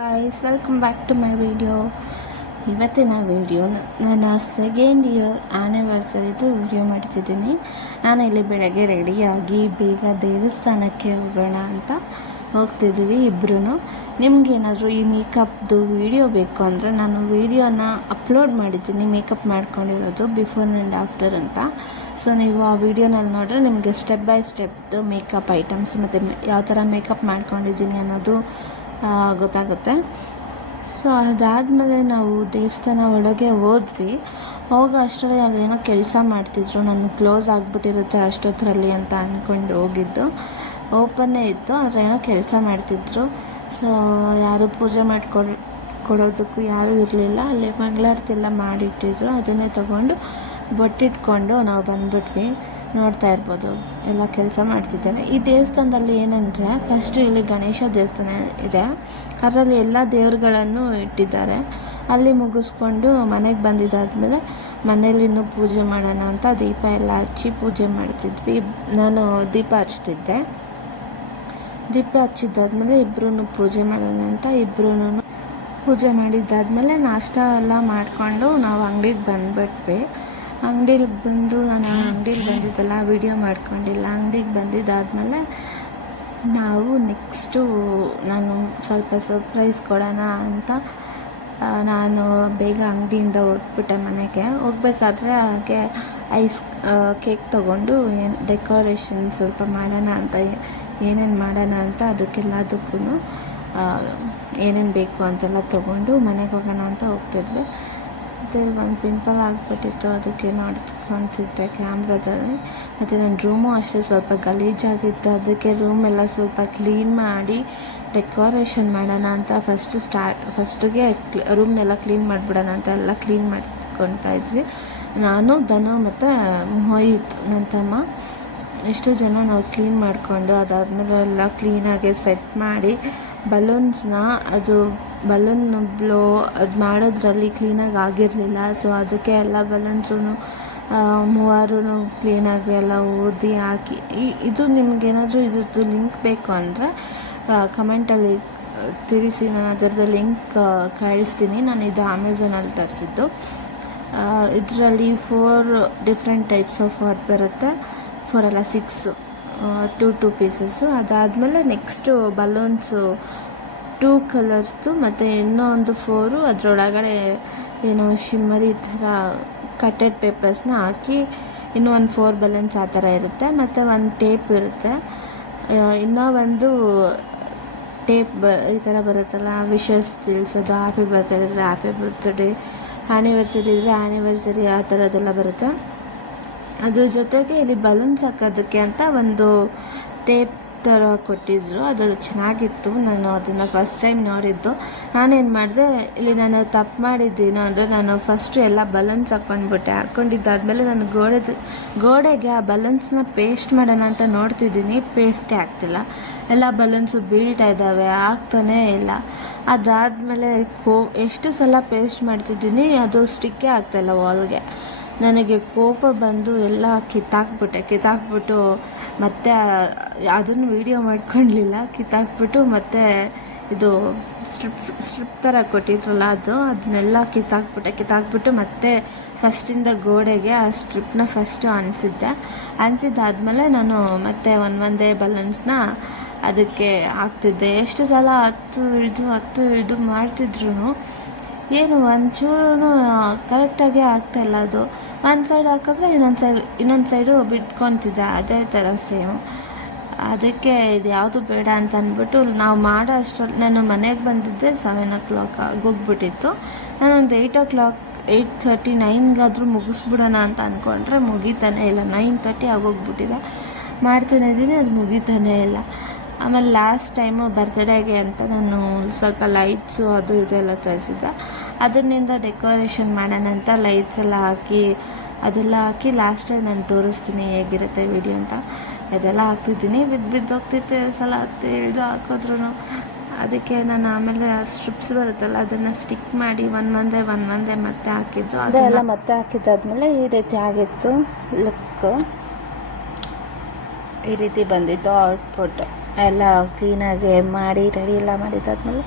Guys welcome back to my video. ಇವತ್ತಿನ video ನನ್ನ second year ಆ್ಯನಿವರ್ಸರಿದು ವಿಡಿಯೋ ಮಾಡ್ತಿದ್ದೀನಿ. ನಾನು ಇಲ್ಲಿ ಬೆಳಗ್ಗೆ ರೆಡಿಯಾಗಿ ಬೇಗ ದೇವಸ್ಥಾನಕ್ಕೆ ಹೋಗೋಣ ಅಂತ ಹೋಗ್ತಿದ್ದೀವಿ ಇಬ್ಬರೂ. ನಿಮಗೇನಾದರೂ ಈ ಮೇಕಪ್ದು ವಿಡಿಯೋ ಬೇಕು ಅಂದರೆ ನಾನು ವಿಡಿಯೋನ ಅಪ್ಲೋಡ್ ಮಾಡಿದ್ದೀನಿ, ಮೇಕಪ್ ಮಾಡ್ಕೊಂಡಿರೋದು ಬಿಫೋರ್ ಆ್ಯಂಡ್ ಆಫ್ಟರ್ ಅಂತ. ಸೊ ನೀವು ಆ ವಿಡಿಯೋನಲ್ಲಿ ನೋಡಿದ್ರೆ ನಿಮಗೆ ಸ್ಟೆಪ್ ಬೈ ಸ್ಟೆಪ್ದು ಮೇಕಪ್ ಐಟಮ್ಸ್ ಮತ್ತು ಯಾವ ಥರ ಮೇಕಪ್ ಮಾಡ್ಕೊಂಡಿದ್ದೀನಿ ಅನ್ನೋದು ಗೊತ್ತಾಗುತ್ತೆ. ಸೊ ಅದಾದಮೇಲೆ ನಾವು ದೇವಸ್ಥಾನ ಒಳಗೆ ಹೋದ್ವಿ. ಹೋಗೋ ಅಷ್ಟರಲ್ಲಿ ಅದೇನೋ ಕೆಲಸ ಮಾಡ್ತಿದ್ರು, ನಾನು ಕ್ಲೋಸ್ ಆಗಿಬಿಟ್ಟಿರುತ್ತೆ ಅಷ್ಟೊತ್ತರಲ್ಲಿ ಅಂತ ಅಂದ್ಕೊಂಡು ಹೋಗಿದ್ದು. ಓಪನ್ನೇ ಇತ್ತು, ಆದರೆ ಏನೋ ಕೆಲಸ ಮಾಡ್ತಿದ್ರು. ಸೊ ಯಾರು ಪೂಜೆ ಕೊಡೋದಕ್ಕೂ ಯಾರೂ ಇರಲಿಲ್ಲ. ಅಲ್ಲಿ ಮಂಗಳಾರತಿ ಎಲ್ಲ ಮಾಡಿಟ್ಟಿದ್ರು, ಅದನ್ನೇ ತೊಗೊಂಡು ಬೊಟ್ಟಿಟ್ಕೊಂಡು ನಾವು ಬಂದ್ಬಿಟ್ವಿ. ನೋಡ್ತಾ ಇರ್ಬೋದು ಎಲ್ಲ ಕೆಲಸ ಮಾಡ್ತಿದ್ದೇನೆ. ಈ ದೇವಸ್ಥಾನದಲ್ಲಿ ಏನಂದರೆ ಫಸ್ಟು ಇಲ್ಲಿ ಗಣೇಶ ದೇವಸ್ಥಾನ ಇದೆ, ಅದರಲ್ಲಿ ಎಲ್ಲ ದೇವರುಗಳನ್ನು ಇಟ್ಟಿದ್ದಾರೆ. ಅಲ್ಲಿ ಮುಗಿಸ್ಕೊಂಡು ಮನೆಗೆ ಬಂದಿದ್ದಾದಮೇಲೆ ಮನೇಲಿ ಇನ್ನೂ ಪೂಜೆ ಮಾಡೋಣ ಅಂತ ದೀಪ ಎಲ್ಲ ಹಚ್ಚಿ ಪೂಜೆ ಮಾಡ್ತಿದ್ವಿ. ನಾನು ದೀಪ ಹಚ್ತಿದ್ದೆ. ದೀಪ ಹಚ್ಚಿದ್ದಾದ್ಮೇಲೆ ಇಬ್ಬರೂ ಪೂಜೆ ಮಾಡೋಣ ಅಂತ ಇಬ್ಬರೂ ಪೂಜೆ ಮಾಡಿದ್ದಾದಮೇಲೆ ನಾಷ್ಟ ಎಲ್ಲ ಮಾಡಿಕೊಂಡು ನಾವು ಅಂಗಡಿಗೆ ಬಂದುಬಿಟ್ವಿ. ಅಂಗಡಿಗೆ ಬಂದು ನಾನು ಅಂಗಡಿಗೆ ಬಂದಿದ್ದೆಲ್ಲ ವೀಡಿಯೋ ಮಾಡ್ಕೊಂಡಿಲ್ಲ. ಅಂಗಡಿಗೆ ಬಂದಿದ್ದಾದಮೇಲೆ ನಾವು ನೆಕ್ಸ್ಟು ನಾನು ಸ್ವಲ್ಪ ಸರ್ಪ್ರೈಸ್ ಕೊಡೋಣ ಅಂತ ನಾನು ಬೇಗ ಅಂಗಡಿಯಿಂದ ಹೊರಟ್ಬಿಟ್ಟೆ ಮನೆಗೆ. ಹೋಗ್ಬೇಕಾದ್ರೆ ಹಾಗೆ ಕೇಕ್ ತೊಗೊಂಡು ಡೆಕೋರೇಷನ್ ಸ್ವಲ್ಪ ಮಾಡೋಣ ಅಂತ, ಏನೇನು ಮಾಡೋಣ ಅಂತ ಅದಕ್ಕೆಲ್ಲದಕ್ಕೂ ಏನೇನು ಬೇಕು ಅಂತೆಲ್ಲ ತೊಗೊಂಡು ಮನೆಗೆ ಹೋಗೋಣ ಅಂತ ಹೋಗ್ತಿದ್ವಿ. ಮತ್ತು ಒಂದು ಪಿಂಪಲ್ ಆಗಿಬಿಟ್ಟಿತ್ತು, ಅದಕ್ಕೆ ನೋಡ್ಕೊತಿದ್ದೆ ಕ್ಯಾಮ್ರಾದಲ್ಲಿ. ಮತ್ತು ನನ್ನ ರೂಮು ಅಷ್ಟೇ ಸ್ವಲ್ಪ ಗಲೀಜಾಗಿತ್ತು, ಅದಕ್ಕೆ ರೂಮೆಲ್ಲ ಸ್ವಲ್ಪ ಕ್ಲೀನ್ ಮಾಡಿ ಡೆಕೋರೇಷನ್ ಮಾಡೋಣ ಅಂತ ಫಸ್ಟಿಗೆ ರೂಮ್ನೆಲ್ಲ ಕ್ಲೀನ್ ಮಾಡಿಬಿಡೋಣ ಅಂತ ಎಲ್ಲ ಕ್ಲೀನ್ ಮಾಡ್ಕೊತಾ ಇದ್ವಿ. ನಾನು ಧನು ಮತ್ತು ಮೊಹಿತ್ ನನ್ನ ತಮ್ಮ ಎಷ್ಟು ಜನ ನಾವು ಕ್ಲೀನ್ ಮಾಡಿಕೊಂಡು ಅದಾದಮೇಲೆ ಎಲ್ಲ ಕ್ಲೀನಾಗಿ ಸೆಟ್ ಮಾಡಿ ಬಲೂನ್ಸ್ನ ಬಲೂನ್ ಬ್ಲೋ ಅದು ಮಾಡೋದ್ರಲ್ಲಿ ಕ್ಲೀನಾಗಿ ಆಗಿರಲಿಲ್ಲ. ಸೊ ಅದಕ್ಕೆ ಎಲ್ಲ ಬಲೂನ್ಸೂ ಮೂವಾರು ಕ್ಲೀನಾಗಿ ಎಲ್ಲ ಓದಿ ಹಾಕಿ. ಇದು ನಿಮಗೇನಾದರೂ ಇದ್ರದ್ದು ಲಿಂಕ್ ಬೇಕು ಅಂದರೆ ಕಮೆಂಟಲ್ಲಿ ತಿಳಿಸಿ, ನಾನು ಅದರದ್ದು ಲಿಂಕ್ ಕಳಿಸ್ತೀನಿ. ನಾನು ಇದು ಅಮೆಝಾನಲ್ಲಿ ತರಿಸಿದ್ದು. ಇದರಲ್ಲಿ 4 ಡಿಫ್ರೆಂಟ್ ಟೈಪ್ಸ್ ಆಫ್ ವಾಟ್ ಬರುತ್ತೆ, 4 ಅಲ್ಲ 6 2 ಪೀಸಸ್ಸು. ಅದಾದಮೇಲೆ ನೆಕ್ಸ್ಟು ಬಲೂನ್ಸು 2 ಕಲರ್ಸ್ದು ಮತ್ತು ಇನ್ನೂ ಒಂದು 4 ಅದರೊಳಗಡೆ ಏನೋ ಶಿಮ್ಮರಿ ಥರ ಕಟೆಡ್ ಪೇಪರ್ಸ್ನ ಹಾಕಿ ಇನ್ನೂ ಒಂದು 4 ಬಲೂನ್ಸ್ ಆ ಥರ ಇರುತ್ತೆ. ಮತ್ತು ಒಂದು ಟೇಪ್ ಇರುತ್ತೆ, ಇನ್ನೂ ಒಂದು ಟೇಪ್ ಈ ಥರ ಬರುತ್ತಲ್ಲ ವಿಶಸ್ ತಿಳಿಸೋದು, ಹ್ಯಾಪಿ ಬರ್ತ್ಡೇ ಇದ್ದರೆ ಹ್ಯಾಪಿ ಬರ್ತ್ಡೇ, ಆ್ಯನಿವರ್ಸರಿ ಇದ್ದರೆ ಆ್ಯನಿವರ್ಸರಿ ಆ ಥರದ್ದೆಲ್ಲ ಬರುತ್ತೆ. ಅದ್ರ ಜೊತೆಗೆ ಇಲ್ಲಿ ಬಲೂನ್ಸ್ ಹಾಕೋದಕ್ಕೆ ಅಂತ ಒಂದು ಟೇಪ್ ಥರ ಕೊಟ್ಟಿದ್ರು, ಅದು ಚೆನ್ನಾಗಿತ್ತು. ನಾನು ಅದನ್ನು ಫಸ್ಟ್ ಟೈಮ್ ನೋಡಿದ್ದು. ನಾನೇನು ಮಾಡಿದೆ, ಇಲ್ಲಿ ನಾನು ತಪ್ಪು ಮಾಡಿದ್ದೀನೋ ಅಂದರೆ ನಾನು ಫಸ್ಟು ಎಲ್ಲ ಬಲೂನ್ಸ್ ಹಾಕ್ಕೊಂಡಿದ್ದಾದಮೇಲೆ ನಾನು ಗೋಡೆಗೆ ಆ ಬಲೂನ್ಸ್ನ ಪೇಸ್ಟ್ ಮಾಡೋಣ ಅಂತ ನೋಡ್ತಿದ್ದೀನಿ, ಪೇಸ್ಟೇ ಆಗ್ತಿಲ್ಲ. ಎಲ್ಲ ಬಲೂನ್ಸು ಬೀಳ್ತಾ ಇದ್ದಾವೆ, ಆಗ್ತಾನೇ ಇಲ್ಲ. ಅದಾದಮೇಲೆ ಎಷ್ಟು ಸಲ ಪೇಸ್ಟ್ ಮಾಡ್ತಿದ್ದೀನಿ, ಅದು ಸ್ಟಿಕ್ಕೇ ಆಗ್ತಾಯಿಲ್ಲ ವಾಲ್ಗೆ. ನನಗೆ ಕೋಪ ಬಂದು ಎಲ್ಲ ಕಿತ್ತಾಕ್ಬಿಟ್ಟು ಮತ್ತೆ ಅದನ್ನು ವೀಡಿಯೋ ಮಾಡ್ಕೊಳ್ಳಲಿಲ್ಲ. ಕಿತ್ತಾಕ್ಬಿಟ್ಟು ಮತ್ತೆ ಇದು ಸ್ಟ್ರಿಪ್ ಥರ ಕೊಟ್ಟಿದ್ರಲ್ಲ ಅದನ್ನೆಲ್ಲ ಕಿತ್ತಾಕ್ಬಿಟ್ಟು ಮತ್ತೆ ಫಸ್ಟಿಂದ ಗೋಡೆಗೆ ಆ ಸ್ಟ್ರಿಪ್ನ ಫಸ್ಟು ಅನಿಸಿದ್ದಾದಮೇಲೆ ನಾನು ಮತ್ತೆ ಒಂದೇ ಬಲೂನ್ಸ್ನ ಅದಕ್ಕೆ ಹಾಕ್ತಿದ್ದೆ. ಎಷ್ಟು ಸಲ ಹತ್ತು ಇಳಿದು ಮಾಡ್ತಿದ್ರು ಏನು ಒಂಚೂರು ಕರೆಕ್ಟಾಗೇ ಆಗ್ತಾಯಿಲ್ಲ. ಅದು ಒಂದು ಸೈಡ್ ಹಾಕಿದ್ರೆ ಇನ್ನೊಂದು ಸೈಡು ಬಿಟ್ಕೊತಿದ್ದೆ, ಅದೇ ಥರ ಸೇಮ್. ಅದಕ್ಕೆ ಇದು ಯಾವುದು ಬೇಡ ಅಂತ ಅಂದ್ಬಿಟ್ಟು ನಾವು ಮಾಡೋ ಅಷ್ಟರಲ್ಲಿ ನಾನು ಮನೆಗೆ ಬಂದಿದ್ದೆ 7 o'clock ಆಗೋಗ್ಬಿಟ್ಟಿತ್ತು. ನಾನೊಂದು 8:30 9 ಮುಗಿಸ್ಬಿಡೋಣ ಅಂತ ಅಂದ್ಕೊಂಡ್ರೆ ಮುಗಿತಾನೇ ಇಲ್ಲ. 9:30 ಆಗೋಗ್ಬಿಟ್ಟಿದೆ. ಮಾಡ್ತಾನಿದ್ದೀನಿ, ಅದು ಮುಗಿತಾನೇ ಇಲ್ಲ. ಆಮೇಲೆ ಲಾಸ್ಟ್ ಟೈಮು ಬರ್ತ್ಡೇಗೆ ಅಂತ ನಾನು ಸ್ವಲ್ಪ ಲೈಟ್ಸು ಅದು ಇದೆಲ್ಲ ತರಿಸಿದ್ದೆ. ಅದರಿಂದ ಡೆಕೋರೇಷನ್ ಮಾಡೋಣ ಅಂತ ಲೈಟ್ಸ್ ಎಲ್ಲ ಹಾಕಿ ಲಾಸ್ಟಲ್ಲಿ ನಾನು ತೋರಿಸ್ತೀನಿ ಹೇಗಿರುತ್ತೆ ವಿಡಿಯೋ ಅಂತ. ಅದೆಲ್ಲ ಹಾಕ್ತಿದ್ದೀನಿ, ಬಿದ್ದೋಗ್ತಿತ್ತು ಸಲ ಇಳಿದು ಹಾಕಿದ್ರು. ಅದಕ್ಕೆ ನಾನು ಆಮೇಲೆ ಸ್ಟ್ರಿಪ್ಸ್ ಬರುತ್ತಲ್ಲ ಅದನ್ನು ಸ್ಟಿಕ್ ಮಾಡಿ ಒಂದೊಂದೇ ಮತ್ತೆ ಹಾಕಿದ್ದು. ಅದೆಲ್ಲ ಮತ್ತೆ ಹಾಕಿದ್ದಾದ್ಮೇಲೆ ಈ ರೀತಿ ಆಗಿತ್ತು ಲುಕ್. ಈ ರೀತಿ ಬಂದಿತ್ತು ಔಟ್ಪುಟ್. ಎಲ್ಲ ಕ್ಲೀನಾಗಿ ಮಾಡಿ ರೆಡಿ ಎಲ್ಲ ಮಾಡಿದ್ದಾದ್ಮೇಲೆ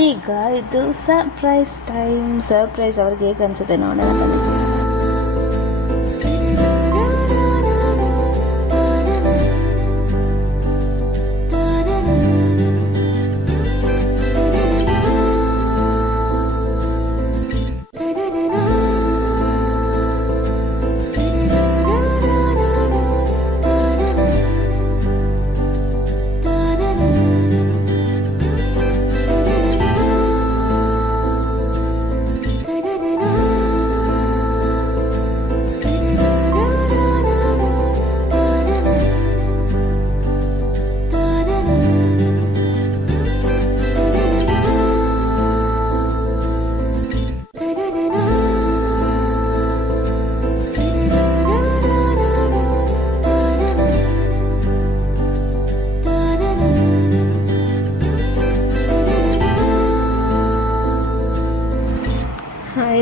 ಈಗ ಇದು ಸರ್ಪ್ರೈಸ್ ಟೈಮ್. ಸರ್ಪ್ರೈಸ್ ಅವ್ರಿಗೆ ಹೇಗೆ ಅನಿಸುತ್ತೆ ನೋಡೋಣ ಬನ್ನಿ.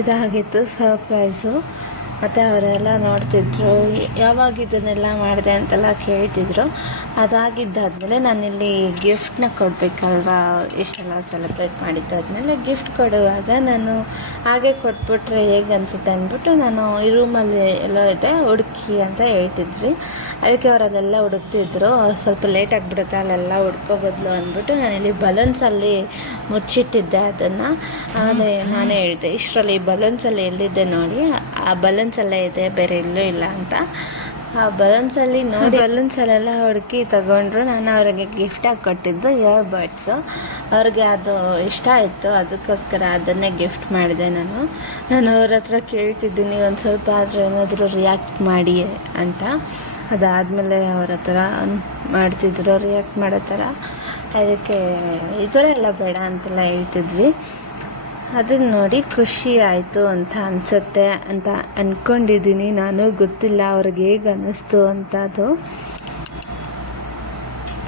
ಇದಾಗಿತ್ತು ಸರ್ಪ್ರೈಸು. ಮತ್ತು ಅವರೆಲ್ಲ ನೋಡ್ತಿದ್ರು, ಯಾವಾಗ ಇದನ್ನೆಲ್ಲ ಮಾಡಿದೆ ಅಂತೆಲ್ಲ ಕೇಳ್ತಿದ್ರು. ಅದಾಗಿದ್ದಾದಮೇಲೆ ನಾನಿಲ್ಲಿ ಗಿಫ್ಟನ್ನ ಕೊಡಬೇಕಲ್ವಾ, ಇಷ್ಟೆಲ್ಲ ಸೆಲೆಬ್ರೇಟ್ ಮಾಡಿದ್ದಾದಮೇಲೆ ಗಿಫ್ಟ್ ಕೊಡುವಾಗ ನಾನು ಹಾಗೆ ಕೊಟ್ಬಿಟ್ರೆ ಹೇಗೆ ಅನಿಸುತ್ತೆ ಅಂದ್ಬಿಟ್ಟು ನಾನು ಈ ರೂಮಲ್ಲಿ ಎಲ್ಲೋ ಇದೆ ಹುಡುಕಿ ಅಂತ ಹೇಳ್ತಿದ್ವಿ. ಅದಕ್ಕೆ ಅವರಲ್ಲೆಲ್ಲ ಹುಡುಕ್ತಿದ್ರು. ಸ್ವಲ್ಪ ಲೇಟ್ ಆಗಿಬಿಡುತ್ತೆ ಅಲ್ಲೆಲ್ಲ ಹುಡ್ಕೋ ಬದಲು ಅಂದ್ಬಿಟ್ಟು ನಾನಿಲ್ಲಿ ಬಲೂನ್ಸಲ್ಲಿ ಮುಚ್ಚಿಟ್ಟಿದ್ದೆ ಅದನ್ನು. ಅದೇ ನಾನೇ ಹೇಳಿದೆ, ಇಷ್ಟರಲ್ಲಿ ಬಲೂನ್ಸಲ್ಲಿ ಎಲ್ಲಿದೆ ನೋಡಿ, ಆ ಬಲೂನ್ಸಲ್ಲೇ ಇದೆ, ಬೇರೆ ಎಲ್ಲೂ ಇಲ್ಲ ಅಂತ. ಆ ಬಲೂನ್ಸಲ್ಲಿ ನೋಡಿ ಬಲೂನ್ಸಲ್ಲೆಲ್ಲ ಹುಡುಕಿ ತಗೊಂಡ್ರು. ನಾನು ಅವ್ರಿಗೆ ಗಿಫ್ಟಾಗಿ ಕೊಟ್ಟಿದ್ದು ಇಯರ್ ಬಡ್ಸು. ಅವ್ರಿಗೆ ಅದು ಇಷ್ಟ ಆಯಿತು, ಅದಕ್ಕೋಸ್ಕರ ಅದನ್ನೇ ಗಿಫ್ಟ್ ಮಾಡಿದೆ. ನಾನು ಅವ್ರ ಹತ್ರ ಕೇಳ್ತಿದ್ದೀನಿ ಒಂದು ಸ್ವಲ್ಪ ಆದರೂ ಏನಾದರೂ ರಿಯಾಕ್ಟ್ ಮಾಡಿ ಅಂತ. ಅದಾದಮೇಲೆ ಅವ್ರ ಹತ್ರ ಮಾಡ್ತಿದ್ರು ರಿಯಾಕ್ಟ್ ಮಾಡೋ ಥರ. ಅದಕ್ಕೆ ಈ ಥರ ಎಲ್ಲ ಬೇಡ ಅಂತೆಲ್ಲ ಹೇಳ್ತಿದ್ವಿ. ಅದನ್ನು ನೋಡಿ ಖುಷಿ ಆಯಿತು ಅಂತ ಅನಿಸುತ್ತೆ ಅಂತ ಅಂದ್ಕೊಂಡಿದ್ದೀನಿ ನಾನು. ಗೊತ್ತಿಲ್ಲ ಅವ್ರಿಗೆ ಹೇಗೆ ಅನ್ನಿಸ್ತು ಅಂತ ಅದು.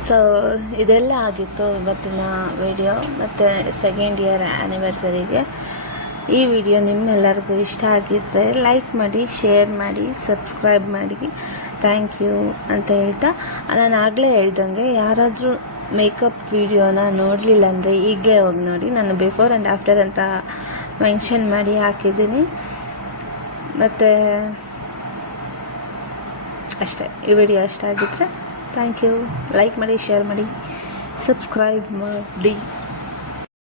ಸೊ ಇದೆಲ್ಲ ಆಗಿತ್ತು ಇವತ್ತಿನ ವಿಡಿಯೋ. ಮತ್ತು ಸೆಕೆಂಡ್ ಇಯರ್ ಆ್ಯನಿವರ್ಸರಿಗೆ ಈ ವಿಡಿಯೋ ನಿಮ್ಮೆಲ್ಲರಿಗೂ ಇಷ್ಟ ಆಗಿದ್ದರೆ ಲೈಕ್ ಮಾಡಿ, ಶೇರ್ ಮಾಡಿ, ಸಬ್ಸ್ಕ್ರೈಬ್ ಮಾಡಿ. ಥ್ಯಾಂಕ್ ಯು ಅಂತ ಹೇಳ್ತಾ, ನಾನು ಆಗಲೇ ಹೇಳ್ದಂಗೆ ಯಾರಾದರೂ ಮೇಕಪ್ ವಿಡಿಯೋನ ನೋಡಲಿಲ್ಲ ಅಂದರೆ ಈಗಲೇ ಹೋಗಿ ನೋಡಿ. ನಾನು ಬಿಫೋರ್ ಆ್ಯಂಡ್ ಆಫ್ಟರ್ ಅಂತ ಮೆನ್ಷನ್ ಮಾಡಿ ಹಾಕಿದ್ದೀನಿ. ಮತ್ತು ಅಷ್ಟೇ, ಈ ವಿಡಿಯೋ ಇಷ್ಟ ಆಗಿದ್ದರೆ ಥ್ಯಾಂಕ್ ಯು. ಲೈಕ್ ಮಾಡಿ, ಶೇರ್ ಮಾಡಿ, ಸಬ್ಸ್ಕ್ರೈಬ್ ಮಾಡಿ.